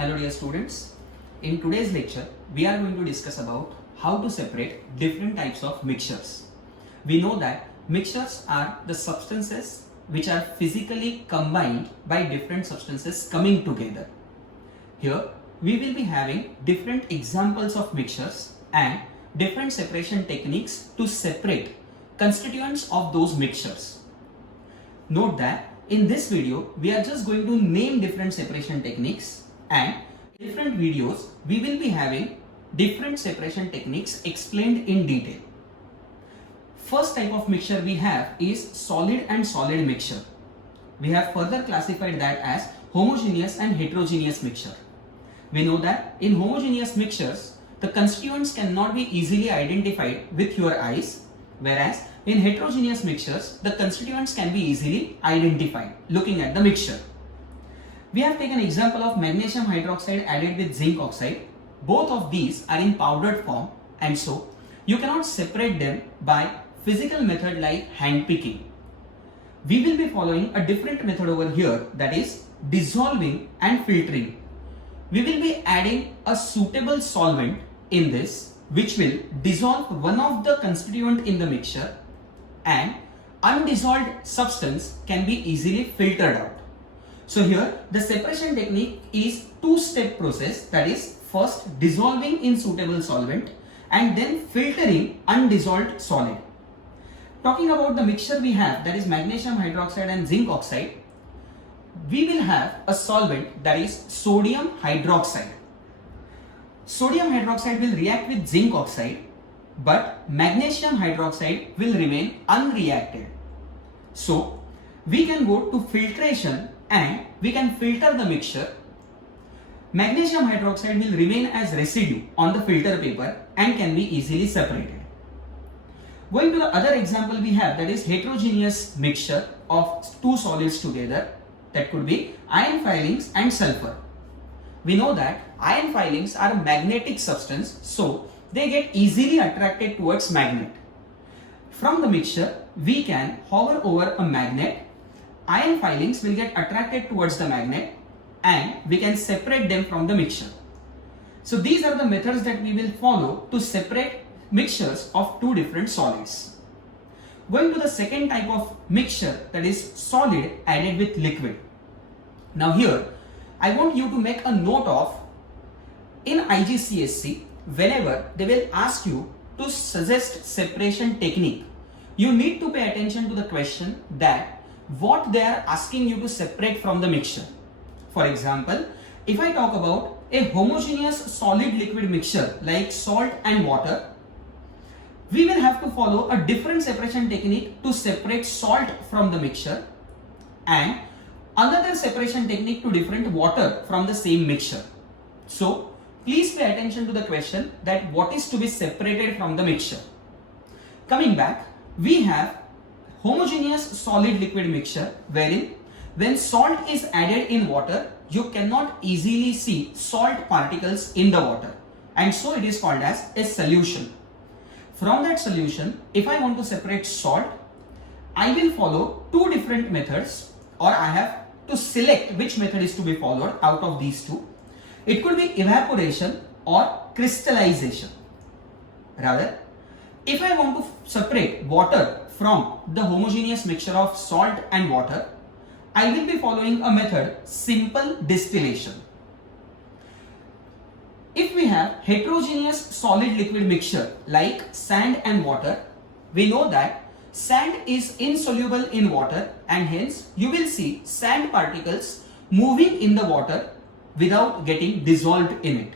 Hello dear students, in today's lecture we are going to discuss about how to separate different types of mixtures. We know that mixtures are the substances which are physically combined by different substances coming together. Here we will be having different examples of mixtures and different separation techniques to separate constituents of those mixtures. Note that in this video we are just going to name different separation techniques, and in different videos we will be having different separation techniques explained in detail. First type of mixture we have is solid and solid mixture. We have further classified that as homogeneous and heterogeneous mixture. We know that in homogeneous mixtures the constituents cannot be easily identified with your eyes, whereas in heterogeneous mixtures the constituents can be easily identified looking at the mixture. We have taken example of magnesium hydroxide added with zinc oxide. Both of these are in powdered form, and so you cannot separate them by physical method like hand picking. We will be following a different method over here, that is dissolving and filtering. We will be adding a suitable solvent in this which will dissolve one of the constituent in the mixture, and undissolved substance can be easily filtered out. So here the separation technique is two-step process, that is first dissolving in suitable solvent and then filtering undissolved solid. Talking about the mixture we have, that is magnesium hydroxide and zinc oxide, we will have a solvent, that is sodium hydroxide. Sodium hydroxide will react with zinc oxide, but magnesium hydroxide will remain unreacted. So we can go to filtration and we can filter the mixture. Magnesium hydroxide will remain as residue on the filter paper and can be easily separated. Going to the other example we have, that is heterogeneous mixture of two solids together, that could be iron filings and sulphur. We know that iron filings are a magnetic substance, so they get easily attracted towards magnet. From the mixture we can hover over a magnet. Iron filings will get attracted towards the magnet and we can separate them from the mixture. So these are the methods that we will follow to separate mixtures of two different solids. Going to the second type of mixture, that is solid added with liquid. Now here I want you to make a note of, in IGCSE whenever they will ask you to suggest separation technique, you need to pay attention to the question that what they are asking you to separate from the mixture. For example, if I talk about a homogeneous solid liquid mixture like salt and water, we will have to follow a different separation technique to separate salt from the mixture, and another separation technique to different water from the same mixture. So please pay attention to the question that what is to be separated from the mixture. Coming back, we have homogeneous solid liquid mixture, wherein when salt is added in water you cannot easily see salt particles in the water, and so it is called as a solution. From that solution, if I want to separate salt, I will follow two different methods, or I have to select which method is to be followed out of these two. It could be evaporation or crystallization. Rather, if I want to separate water from the homogeneous mixture of salt and water, I will be following a method simple distillation. If we have heterogeneous solid liquid mixture like sand and water, we know that sand is insoluble in water, and hence you will see sand particles moving in the water without getting dissolved in it.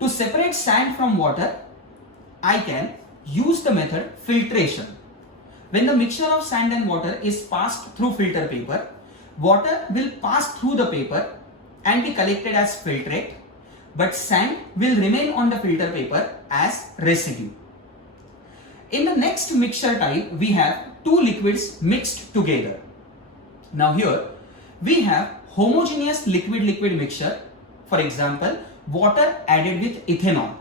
To separate sand from water, I can use the method filtration. When the mixture of sand and water is passed through filter paper, water will pass through the paper and be collected as filtrate, but sand will remain on the filter paper as residue. In the next mixture type, we have two liquids mixed together. Now here we have homogeneous liquid-liquid mixture, for example water added with ethanol.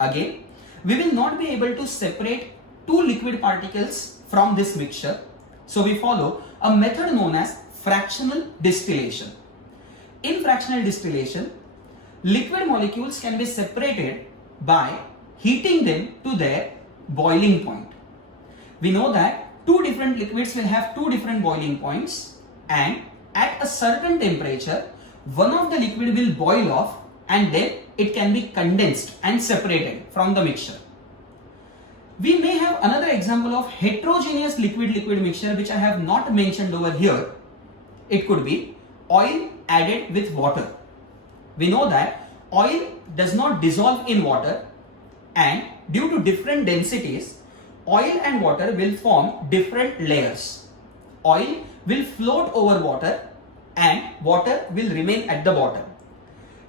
Again, we will not be able to separate two liquid particles from this mixture, so we follow a method known as fractional distillation. in fractional distillation, liquid molecules can be separated by heating them to their boiling point. We know that two different liquids will have two different boiling points, and at a certain temperature, one of the liquid will boil off and then it can be condensed and separated from the mixture. We may have another example of heterogeneous liquid-liquid mixture which I have not mentioned over here. It could be oil added with water. We know that oil does not dissolve in water, and due to different densities, oil and water will form different layers. Oil will float over water and water will remain at the bottom.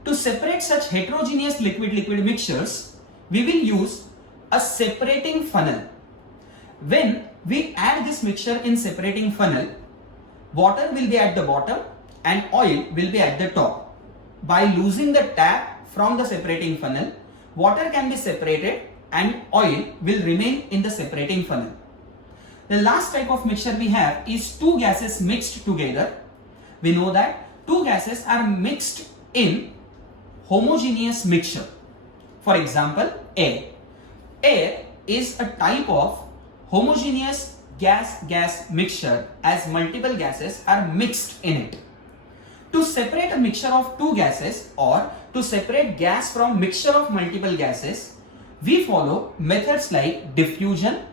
To separate such heterogeneous liquid-liquid mixtures, we will use a separating funnel. When we add this mixture in separating funnel, water will be at the bottom and oil will be at the top. By losing the tap from the separating funnel, water can be separated and oil will remain in the separating funnel. The last type of mixture we have is two gases mixed together. We know that two gases are mixed in homogeneous mixture. For example, air. Air is a type of homogeneous gas-gas mixture as multiple gases are mixed in it. To separate a mixture of two gases or to separate gas from mixture of multiple gases, we follow methods like diffusion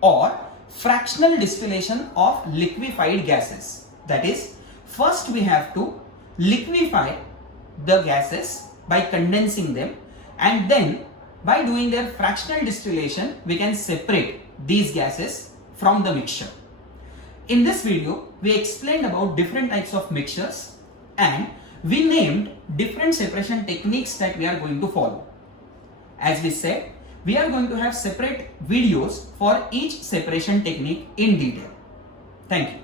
or fractional distillation of liquefied gases. That is, first we have to liquefy the gases by condensing them, and then by doing their fractional distillation, we can separate these gases from the mixture. In this video, we explained about different types of mixtures and we named different separation techniques that we are going to follow. As we said, we are going to have separate videos for each separation technique in detail. Thank you.